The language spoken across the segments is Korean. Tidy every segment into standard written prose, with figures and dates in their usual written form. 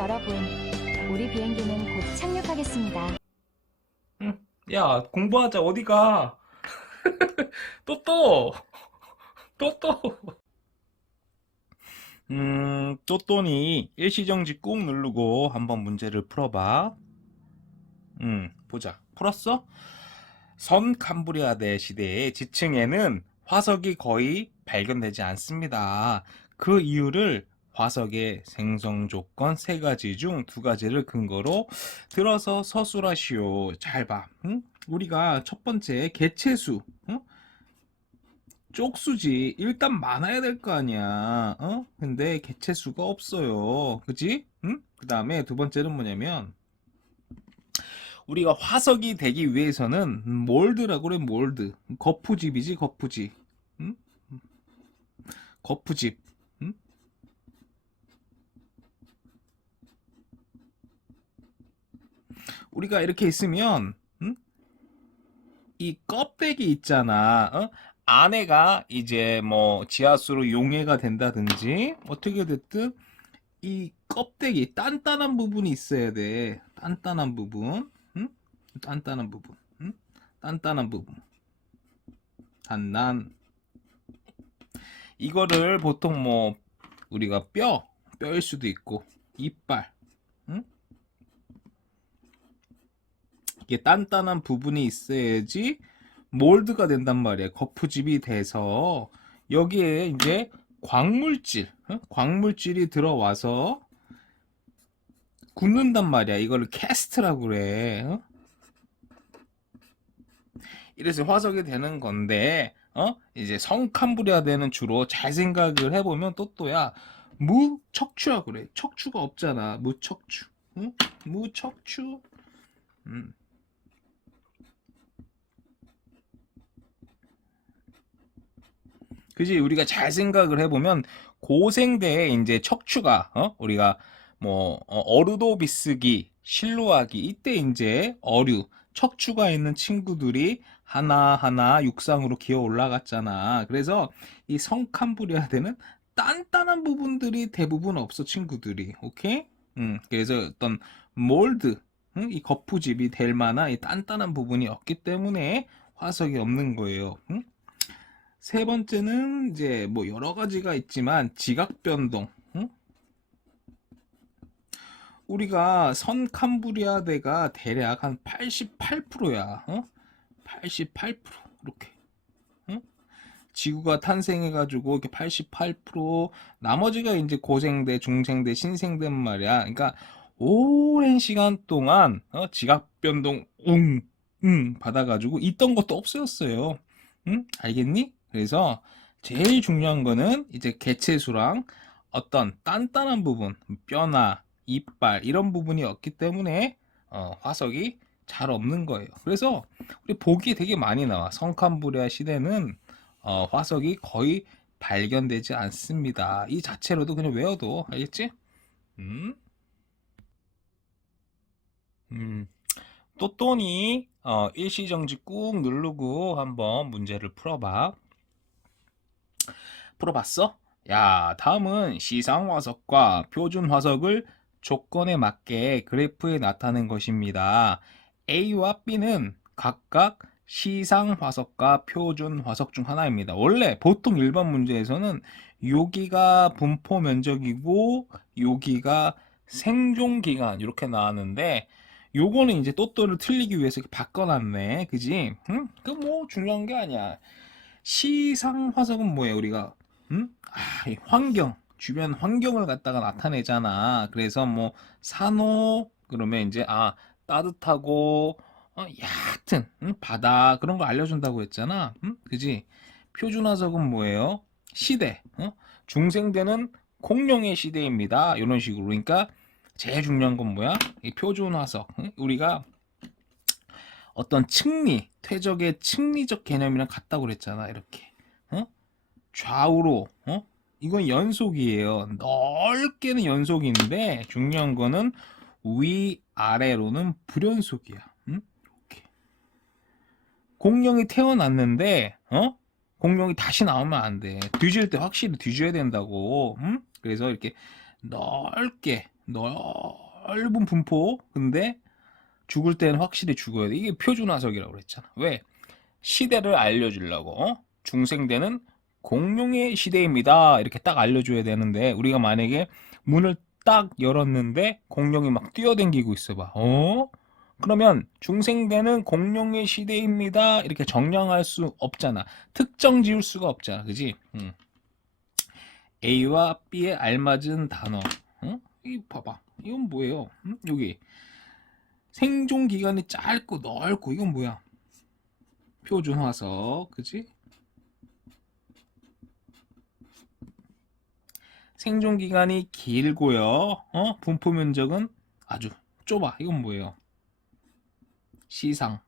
여러분, 우리 비행기는 곧 착륙하겠습니다. 응. 야, 공부하자. 어디 가? 또 또. 또 또. 또또니 일시정지 꾹 누르고 한번 문제를 풀어봐. 보자. 풀었어? 선 캄브리아대 시대의 지층에는 화석이 거의 발견되지 않습니다. 그 이유를 화석의 생성 조건 세 가지 중 두 가지를 근거로 들어서 서술하시오. 잘 봐. 응? 우리가 첫 번째 개체수, 응? 쪽수지. 일단 많아야 될 거 아니야. 근데 개체수가 없어요. 그지? 응? 그 다음에 두 번째는 뭐냐면 우리가 화석이 되기 위해서는 몰드라고 그래. 몰드 거푸집이지. 거푸집. 응? 거푸집. 응? 우리가 이렇게 있으면 응? 이 껍데기 있잖아. 안에가 이제 뭐 지하수로 용해가 된다든지 어떻게 됐든 이 껍데기 단단한 부분이 있어야 돼. 단단한 부분. 응? 단단한 부분. 응? 단단한 부분. 단난. 이거를 보통 뭐 우리가 뼈일 수도 있고 이빨. 응? 이게 단단한 부분이 있어야지 몰드가 된단 말이야. 거푸집이 돼서 여기에 이제 광물질, 광물질이 들어와서 굳는단 말이야. 이거를 캐스트라고 그래. 이래서 화석이 되는 건데, 이제 성캄브리아대는 주로 잘 생각을 해보면 또또야 무척추라고 그래. 척추가 없잖아. 무척추. 응? 무척추. 음. 그지? 우리가 잘 생각을 해보면 고생대에 이제 척추가 우리가 뭐 어루도비스기, 실루아기 이때 이제 어류 척추가 있는 친구들이 하나하나 육상으로 기어 올라갔잖아. 그래서 이 성캄브리아대는 단단한 부분들이 대부분 없어 친구들이. 오케이? 그래서 어떤 몰드 이 거푸집이 될 만한 이 단단한 부분이 없기 때문에 화석이 없는 거예요. 응? 세 번째는 이제 뭐 여러 가지가 있지만 지각 변동. 응? 우리가 선 캄브리아대가 대략 한 88%야. 88% 이렇게. 응? 지구가 탄생해가지고 이렇게 88% 나머지가 이제 고생대, 중생대, 신생대란 말이야. 그러니까 오랜 시간 동안 지각 변동 받아가지고 있던 것도 없어졌어요. 응? 알겠니? 그래서 제일 중요한 거는 이제 개체수랑 어떤 단단한 부분, 뼈나 이빨 이런 부분이 없기 때문에 화석이 잘 없는 거예요. 그래서 우리 보기 되게 많이 나와. 성캄브리아 시대는 화석이 거의 발견되지 않습니다. 이 자체로도 그냥 외워도 알겠지? 음, 음. 또또니 일시정지 꾹 누르고 한번 문제를 풀어봐. 풀어봤어? 야, 다음은 시상 화석과 표준 화석을 조건에 맞게 그래프에 나타낸 것입니다. A와 B는 각각 시상 화석과 표준 화석 중 하나입니다. 원래 보통 일반 문제에서는 여기가 분포 면적이고 여기가 생존 기간 이렇게 나왔는데 요거는 이제 또또를 틀리기 위해서 이렇게 바꿔놨네. 그지? 응? 그 뭐 중요한 게 아니야. 시상 화석은 뭐예요? 우리가 이 환경, 주변 환경을 갖다가 나타내잖아. 그래서 뭐 산호 그러면 이제 따뜻하고 얕은 바다 그런 거 알려준다고 했잖아. 그지? 표준 화석은 뭐예요? 시대. 중생대는 공룡의 시대입니다. 이런 식으로. 그러니까 제일 중요한 건 뭐야? 이 표준 화석. 우리가 어떤 층리, 퇴적의 층리적 개념이랑 같다고 그랬잖아. 이렇게. 좌우로 이건 연속이에요. 넓게는 연속인데 중요한 거는 위아래로는 불연속이야. 이렇게. 공룡이 태어났는데 공룡이 다시 나오면 안 돼. 뒤질 때 확실히 뒤져야 된다고. 그래서 이렇게 넓게 넓은 분포. 근데 죽을 때는 확실히 죽어야 돼. 이게 표준화석이라고 그랬잖아. 왜? 시대를 알려주려고. 중생대는 공룡의 시대입니다. 이렇게 딱 알려줘야 되는데 우리가 만약에 문을 딱 열었는데 공룡이 막 뛰어댕기고 있어 봐. 그러면 중생대는 공룡의 시대입니다. 이렇게 정량할 수 없잖아. 특정 지을 수가 없잖아. 그지? A와 B에 알맞은 단어. 이 봐봐. 이건 뭐예요? 여기 생존 기간이 짧고 넓고 이건 뭐야? 표준 화석. 그지? 생존 기간이 길고요. 분포 면적은 아주 좁아. 이건 뭐예요? 시상.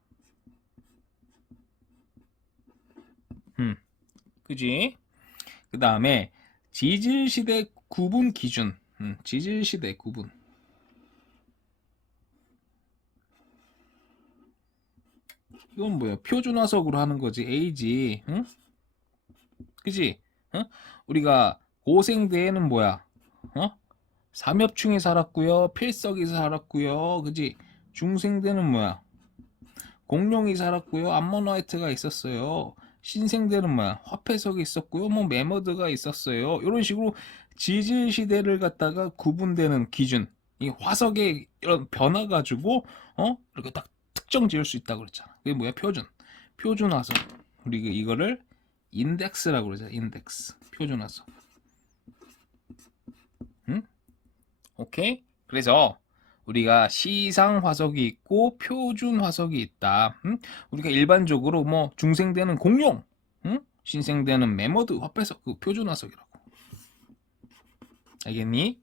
그지? 그 다음에 지질시대 구분 기준. 지질시대 구분. 이건 뭐야? 표준화석으로 하는 거지. A지. 응? 그지? 응? 우리가 고생대에는 뭐야? 삼엽충이 살았고요. 필석이 살았고요. 그지? 중생대는 뭐야? 공룡이 살았고요. 암모나이트가 있었어요. 신생대는 뭐야? 화폐석이 있었고요. 뭐 매머드가 있었어요. 이런 식으로 지질 시대를 갖다가 구분되는 기준. 이 화석의 이런 변화 가지고 이렇게 딱 특정 지을 수 있다고 그랬잖아. 그게 뭐야? 표준 화석. 우리 이거를 인덱스라고 그러잖아. 인덱스. 표준 화석. 응? 오케이? 그래서 우리가 시상 화석이 있고 표준 화석이 있다. 우리가 일반적으로 뭐 중생대는 공룡, 신생대는 매머드, 화폐석, 그 표준 화석이라고. 알겠니?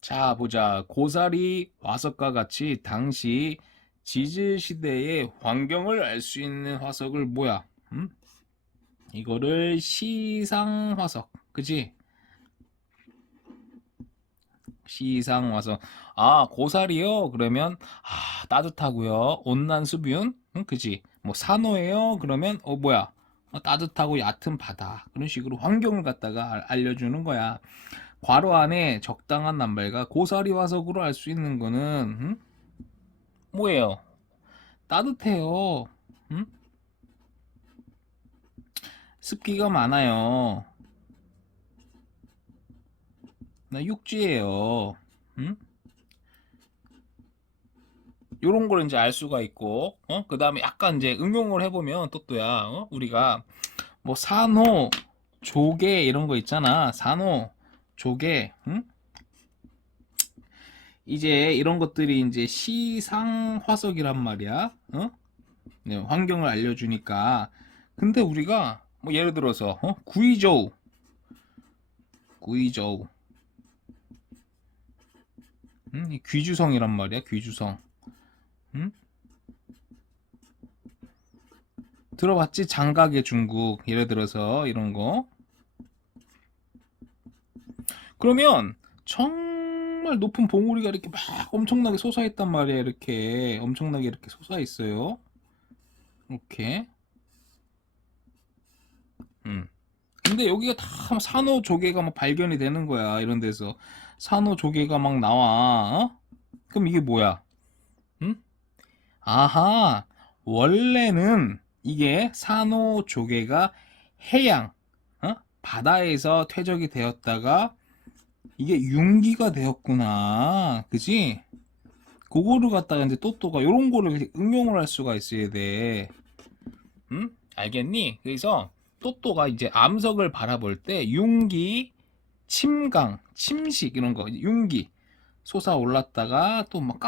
자, 보자. 고사리 화석과 같이 당시 지질 시대의 환경을 알 수 있는 화석을 뭐야? 이거를 시상 화석. 그지? 시상 화석. 고사리요? 그러면 따뜻하고요. 온난 수분. 그지? 뭐 산호예요? 그러면 뭐야? 따뜻하고 얕은 바다. 그런 식으로 환경을 갖다가 알려주는 거야. 괄호 안에 적당한 남발과 고사리 화석으로 알 수 있는 거는 뭐예요? 따뜻해요. 습기가 많아요. 나 육지예요. 요런 걸 이제 알 수가 있고, 그 다음에 약간 이제 응용을 해보면 또야, 우리가 뭐 산호, 조개 이런 거 있잖아. 산호, 조개, 이제 이런 것들이 이제 시상 화석이란 말이야. 네, 환경을 알려주니까. 근데 우리가 뭐 예를 들어서 구이저우, 이 귀주성이란 말이야. 귀주성. 들어봤지? 장각의 중국. 예를 들어서 이런 거. 그러면 정말 높은 봉우리가 이렇게 막 엄청나게 솟아있단 말이야. 이렇게 엄청나게 이렇게 솟아있어요. 이렇게. 근데 여기가 다 산호조개가 막 발견이 되는 거야. 이런 데서 산호조개가 막 나와. 그럼 이게 뭐야? 아하, 원래는 이게 산호조개가 해양, 바다에서 퇴적이 되었다가 이게 융기가 되었구나. 그지? 그거를 갖다가 이제 또또가 요런 거를 응용을 할 수가 있어야 돼. 알겠니? 그래서 또또가 이제 암석을 바라볼 때 융기, 침강, 침식 이런 거 융기 솟아 올랐다가 또 막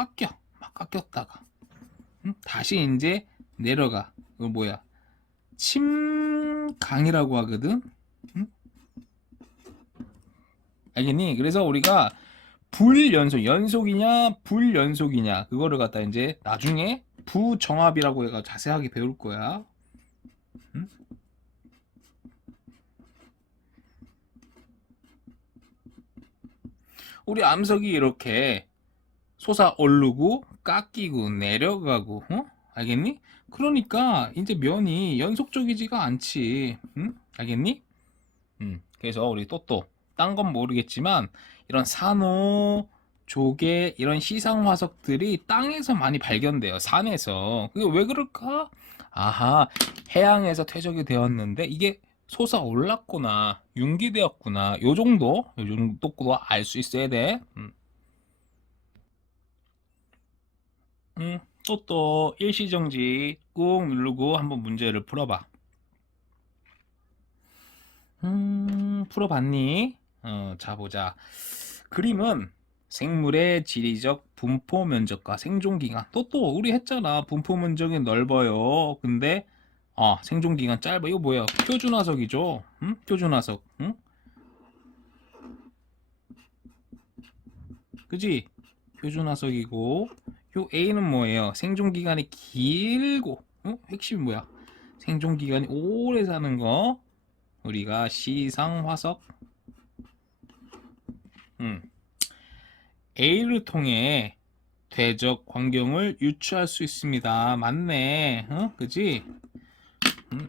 깎였다가 다시 이제 내려가. 이거 뭐야? 침강이라고 하거든. 알겠니? 그래서 우리가 연속이냐 불연속이냐 그거를 갖다 이제 나중에 부정합이라고 해가 자세하게 배울 거야. 우리 암석이 이렇게 솟아오르고 깎이고 내려가고, 알겠니? 그러니까 이제 면이 연속적이지가 않지. 알겠니? 그래서 우리 또또 딴 건 모르겠지만 이런 산호, 조개 이런 시상 화석들이 땅에서 많이 발견돼요. 산에서. 그게 왜 그럴까? 아하, 해양에서 퇴적이 되었는데 이게 솟아 올랐구나, 융기되었구나. 요 정도 알 수 있어야 돼. 또 일시정지 꾹 누르고 한번 문제를 풀어봐. 풀어봤니? 자 보자. 그림은 생물의 지리적 분포 면적과 생존 기간. 또 우리 했잖아. 분포 면적이 넓어요. 근데 생존 기간 짧아. 이거 뭐야? 표준화석이죠. 응? 표준화석. 응? 그지? 표준화석이고 요 A는 뭐예요? 생존 기간이 길고, 핵심이 뭐야? 생존 기간이 오래 사는 거. 우리가 시상화석. A를 통해 대적 환경을 유추할 수 있습니다. 맞네. 그지?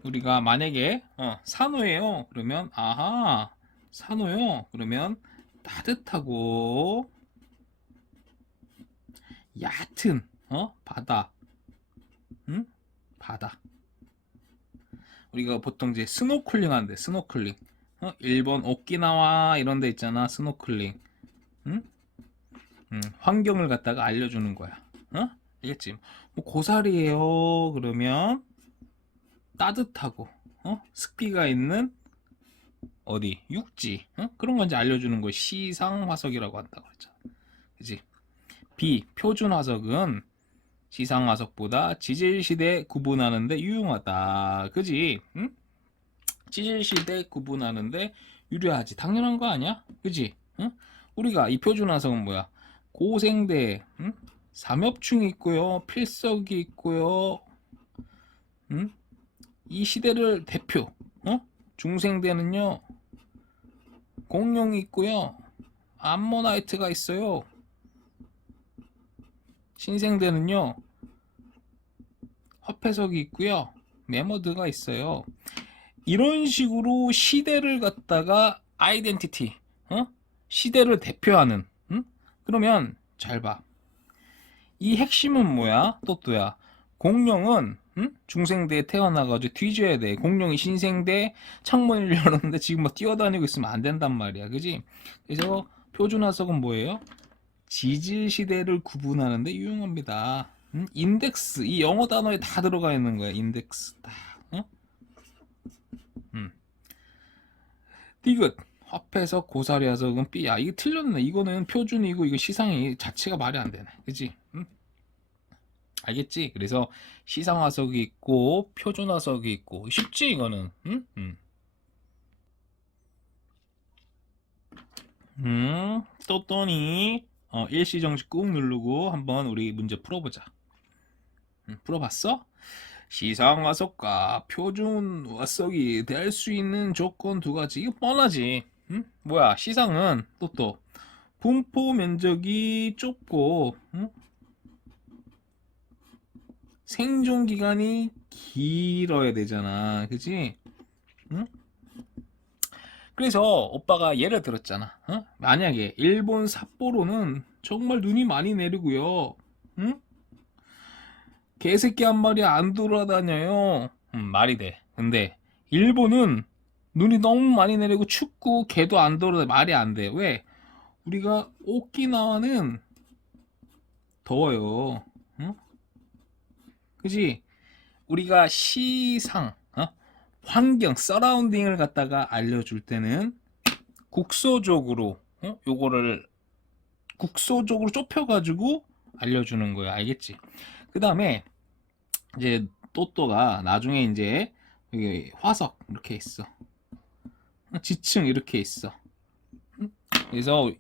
우리가 만약에 산호예요. 그러면 아하, 산호요. 그러면 따뜻하고 얕은 바다. 바다. 우리가 보통 이제 스노클링 하는데, 스노클링. 일본 오키나와 이런 데 있잖아. 스노클링. 응? 환경을 갖다가 알려주는 거야. 알겠지? 뭐 고사리예요. 그러면 따뜻하고 습기가 있는 어디 육지, 그런 건 이제 알려주는 거 시상 화석이라고 한다고 그랬죠. 그지? B 표준 화석은 시상 화석보다 지질 시대 구분하는데 유용하다. 그지? 응? 지질 시대 구분하는데 유리하지. 당연한 거 아니야? 그지? 응? 우리가 이 표준 화석은 뭐야? 고생대, 삼엽충이 있고요, 필석이 있고요. 이 시대를 대표, 중생대는요 공룡이 있고요, 암모나이트가 있어요. 신생대는요 화폐석이 있고요, 메머드가 있어요. 이런 식으로 시대를 갖다가 아이덴티티, 시대를 대표하는. 그러면 잘 봐. 이 핵심은 뭐야? 또야. 공룡은 중생대에 태어나가지고 뒤져야 돼. 공룡이 신생대 창문을 열었는데 지금 뭐 뛰어다니고 있으면 안 된단 말이야. 그지? 그래서 표준화석은 뭐예요? 지질 시대를 구분하는데 유용합니다. 인덱스. 이 영어 단어에 다 들어가 있는 거야. 인덱스. 딱. 디귿. 화폐석, 고사리 화석은 B. 야, 이게 틀렸네. 이거는 표준이고 이거 시상이 자체가 말이 안 되네. 그지? 알겠지? 그래서 시상 화석이 있고 표준 화석이 있고 쉽지 이거는. 또또니 일시정지 꾹 누르고 한번 우리 문제 풀어보자. 풀어봤어? 시상 화석과 표준 화석이 될 수 있는 조건 두 가지. 이거 뻔하지. 뭐야? 시상은 또 분포 면적이 좁고 생존 기간이 길어야 되잖아. 그지? 응? 그래서 오빠가 예를 들었잖아. 만약에 일본 삿포로는 정말 눈이 많이 내리고요. 응? 개새끼 한 마리 안 돌아다녀요. 말이 돼. 근데 일본은 눈이 너무 많이 내리고 춥고 개도 안 돌아다녀. 말이 안 돼. 왜? 우리가 오키나와는 더워요. 응? 그지? 우리가 시상, 환경, 서라운딩을 갖다가 알려줄 때는 국소적으로, 요거를 국소적으로 좁혀가지고 알려주는 거야. 알겠지? 그 다음에 이제 또또가 나중에 이제 여기 화석 이렇게 있어. 지층 이렇게 있어. 그래서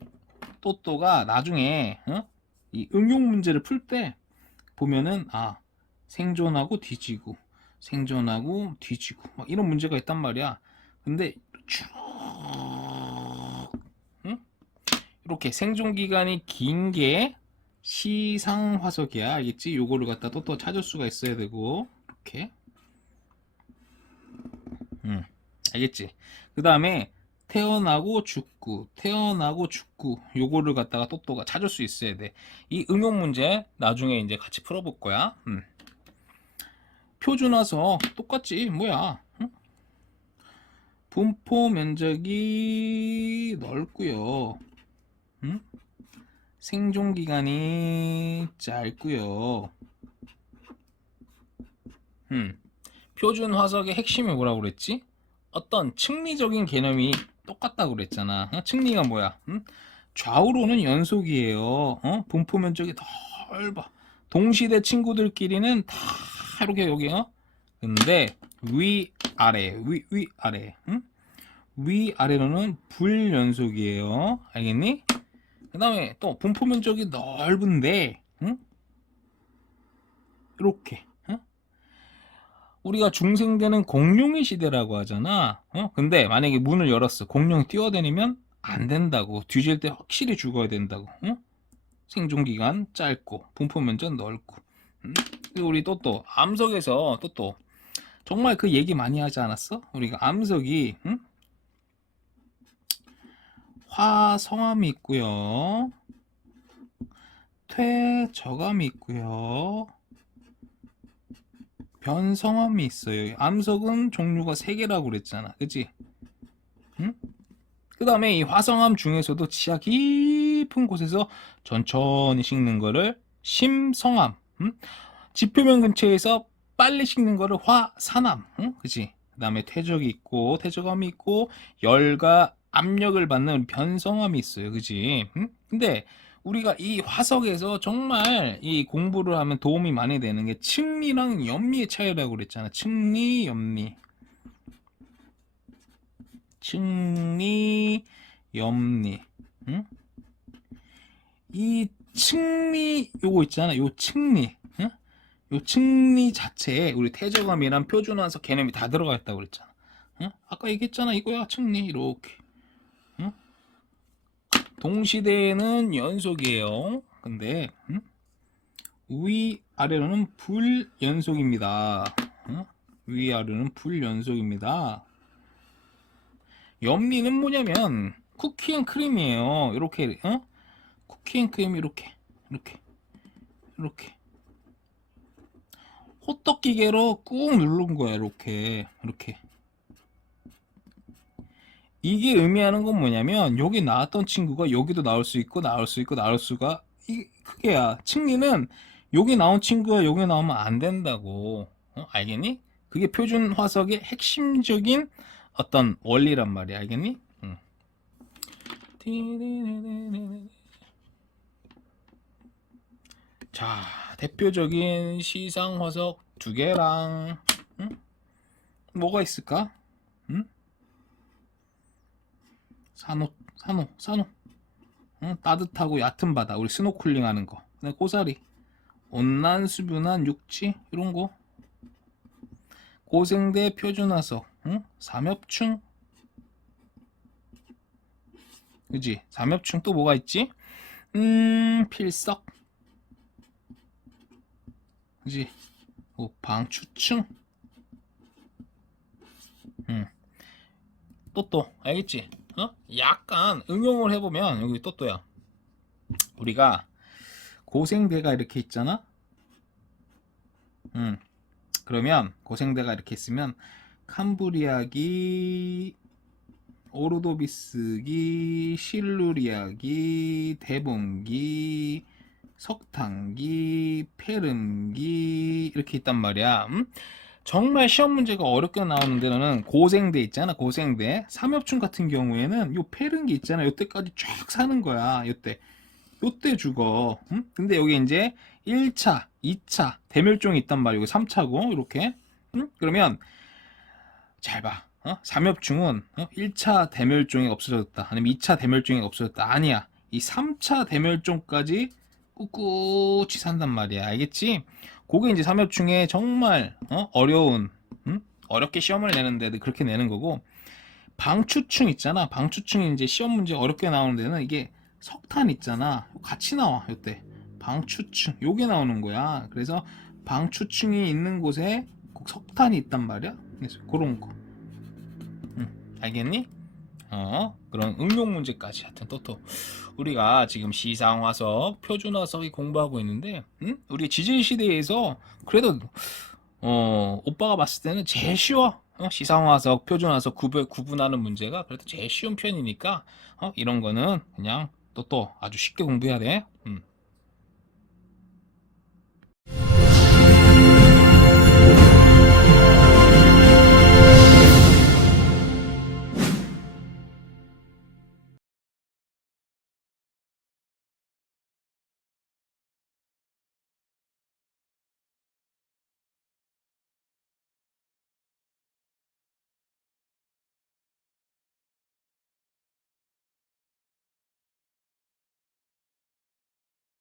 또또가 나중에 이 응용 문제를 풀 때 보면은 생존하고 뒤지고 생존하고 뒤지고 막 이런 문제가 있단 말이야. 근데 쭉 이렇게 생존 기간이 긴 게 시상 화석이야. 알겠지? 요거를 갖다 또 찾을 수가 있어야 되고 이렇게. 알겠지? 그 다음에 태어나고 죽고, 태어나고 죽고, 요거를 갖다가 또또가 찾을 수 있어야 돼. 이 응용 문제 나중에 이제 같이 풀어볼 거야. 표준화서 똑같지, 뭐야. 응? 분포 면적이 넓고요. 응? 생존 기간이 짧고요. 표준 화석의 핵심이 뭐라고 그랬지? 어떤 층리적인 개념이 똑같다고 그랬잖아. 층리가 뭐야? 좌우로는 연속이에요. 분포 면적이 넓어. 동시대 친구들끼리는 다 이렇게 여기 근데 위아래 위아래 위아래로는 불연속이에요. 알겠니? 그 다음에 또 분포 면적이 넓은데 이렇게 우리가 중생되는 공룡의 시대라고 하잖아. 근데 만약에 문을 열었어. 공룡이 뛰어다니면 안 된다고. 뒤질 때 확실히 죽어야 된다고. 생존 기간 짧고 분포 면적 넓고. 그리고 우리 또 암석에서 또 정말 그 얘기 많이 하지 않았어? 우리가 암석이 화성암이 있고요. 퇴저감이 있고요. 변성암이 있어요. 암석은 종류가 3개라고 그랬잖아. 그치? 그 다음에 이 화성암 중에서도 지하 깊은 곳에서 천천히 식는 거를 심성암. 지표면 근처에서 빨리 식는 거를 화산암. 그치? 그 다음에 퇴적이 있고, 퇴적암이 있고, 열과 압력을 받는 변성암이 있어요. 그치? 근데 우리가 이 화석에서 정말 이 공부를 하면 도움이 많이 되는 게 층리랑 염리의 차이라고 그랬잖아. 층리, 염리. 층리, 염리. 이 층리 요거 있잖아. 요 층리. 요 층리 자체에 우리 태저감이란 표준화서 개념이 다 들어가 있다고 그랬잖아. 아까 얘기했잖아. 이거야. 층리 이렇게. 동시대에는 연속이에요. 근데 위아래로는 불연속입니다. 위아래로는 불연속입니다. 염리는 뭐냐면 쿠키앤크림이에요. 이렇게 쿠키앤크림 이렇게 호떡 기계로 꾹 누른 거야. 이렇게 이게 의미하는 건 뭐냐면 여기 나왔던 친구가 여기도 나올 수 있고 나올 수가 그게야. 층리는 여기 나온 친구가 여기 나오면 안 된다고. 알겠니? 그게 표준 화석의 핵심적인 어떤 원리란 말이야. 알겠니? 자, 대표적인 시상 화석 2개랑 뭐가 있을까? 산호 따뜻하고 얕은 바다 우리 스노클링 하는 거. 고사리 온난 수분한 육지 이런 거. 고생대 표준화석 삼엽충. 그지? 삼엽충 또 뭐가 있지? 필석. 그지? 방추층. 또 알겠지? 약간 응용을 해보면 여기 또야. 우리가 고생대가 이렇게 있잖아. 그러면 고생대가 이렇게 있으면 캄브리아기, 오르도비스기, 실루리아기, 대봉기, 석탄기, 페름기 이렇게 있단 말이야. 정말 시험 문제가 어렵게 나오는 데는 고생대 있잖아. 고생대 삼엽충 같은 경우에는 요 페름기 있잖아. 요때까지 쫙 사는 거야. 요때 죽어. 근데 여기 이제 1차 2차 대멸종이 있단 말이고 3차고 이렇게. 그러면 잘 봐. 삼엽충은 1차 대멸종이 없어졌다 아니면 2차 대멸종이 없어졌다 아니야. 이 3차 대멸종까지 꿋꿋이 산단 말이야. 알겠지? 그게 이제 삼엽충의 정말 어려운 어렵게 시험을 내는데 그렇게 내는 거고. 방추충 있잖아. 방추충이 이제 시험 문제 어렵게 나오는 데는 이게 석탄 있잖아. 같이 나와. 요때 방추층 요게 나오는 거야. 그래서 방추층이 있는 곳에 꼭 석탄이 있단 말이야. 그래서 그런 거. 알겠니? 그런 응용 문제까지 하여튼 또 우리가 지금 시상화석, 표준화석이 공부하고 있는데, 우리 지질 시대에서 그래도 오빠가 봤을 때는 제일 쉬워. 시상화석, 표준화석 구분하는 문제가 그래도 제일 쉬운 편이니까 이런 거는 그냥 또 아주 쉽게 공부해야 돼.